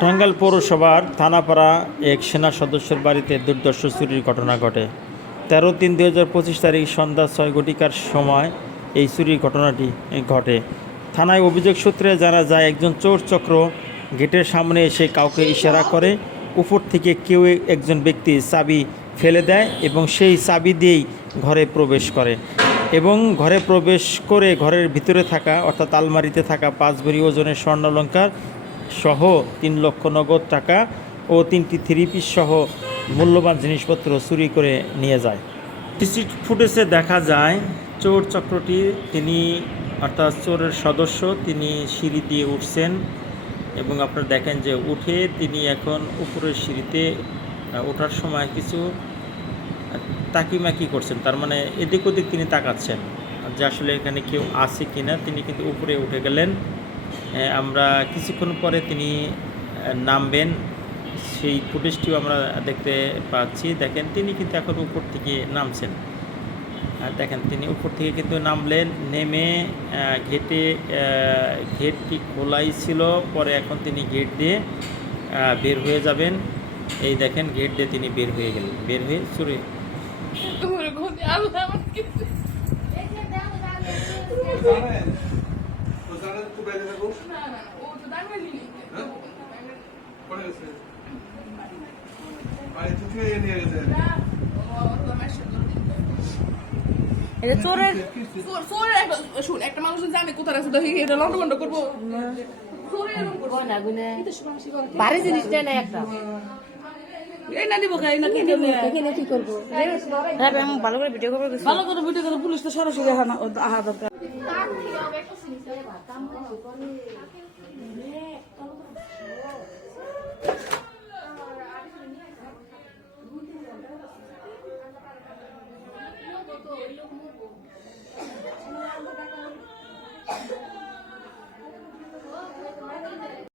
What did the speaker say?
টাঙ্গাইল পৌরসভার থানাপাড়া এক সেনা সদস্যের বাড়িতে দুর্দর্শ চুরির ঘটনা ঘটে। তেরো তিন দুই হাজার পঁচিশ তারিখ সন্ধ্যা ছয় ঘটিকার সময় এই চুরির ঘটনাটি ঘটে। থানায় অভিযোগ সূত্রে জানা যায়, একজন চোর চক্র গেটের সামনে এসে কাউকে ইশারা করে, উপর থেকে কেউ একজন ব্যক্তি চাবি ফেলে দেয় এবং সেই চাবি দিয়েই ঘরে প্রবেশ করে এবং ঘরে প্রবেশ করে ঘরের ভিতরে থাকা, অর্থাৎ আলমারিতে থাকা পাঁচ ভরি ওজনের স্বর্ণালঙ্কার সহ তিন লক্ষ নগদ টাকা ও তিনটি থ্রি পিস সহ মূল্যবান জিনিসপত্র চুরি করে নিয়ে যায়। সিসি ফুটেজে দেখা যায়, চোর চক্রটি তিনি অর্থাৎ চোরের সদস্য, তিনি সিঁড়ি দিয়ে উঠছেন এবং আপনারা দেখেন যে উঠে তিনি এখন উপরের সিঁড়িতে ওঠার সময় কিছু তাকিমাকি করছেন। তার মানে এদিক ওদিক তিনি তাকাচ্ছেন যে আসলে এখানে কেউ আছে কিনা। তিনি কিন্তু উপরে উঠে গেলেন। আমরা কিছুক্ষণ পরে তিনি নামবেন সেই ফুটেজটিও আমরা দেখতে পাচ্ছি দেখেন তিনি কিন্তু এখন উপর থেকে নামছেন আর দেখেন তিনি উপর থেকে কিন্তু নামলেন নেমে গেটে আহ, গেটটি খোলাই ছিল পরে এখন তিনি গেট দিয়ে বের হয়ে যাবেন এই দেখেন গেট দিয়ে তিনি বের হয়ে গেলেন বের হয়ে চুরি আল্লাহ নি হ্যাঁ? পড়ে গেছে। বাড়ি থেকে নিয়ে গেছে। এটা চোরের একটা শুন একটা মানুষ জানে কোথায় আছে তো এটা লন্ডভন্ড করব। করব গয়না জিনিসটা না একটা। এই না দিব খাই না কি দিব কি করব? হ্যাঁ আমি ভালো করে ভিডিও করব ভালো করে ভিডিও করে পুলিশ তো আহা না আহা দরকার।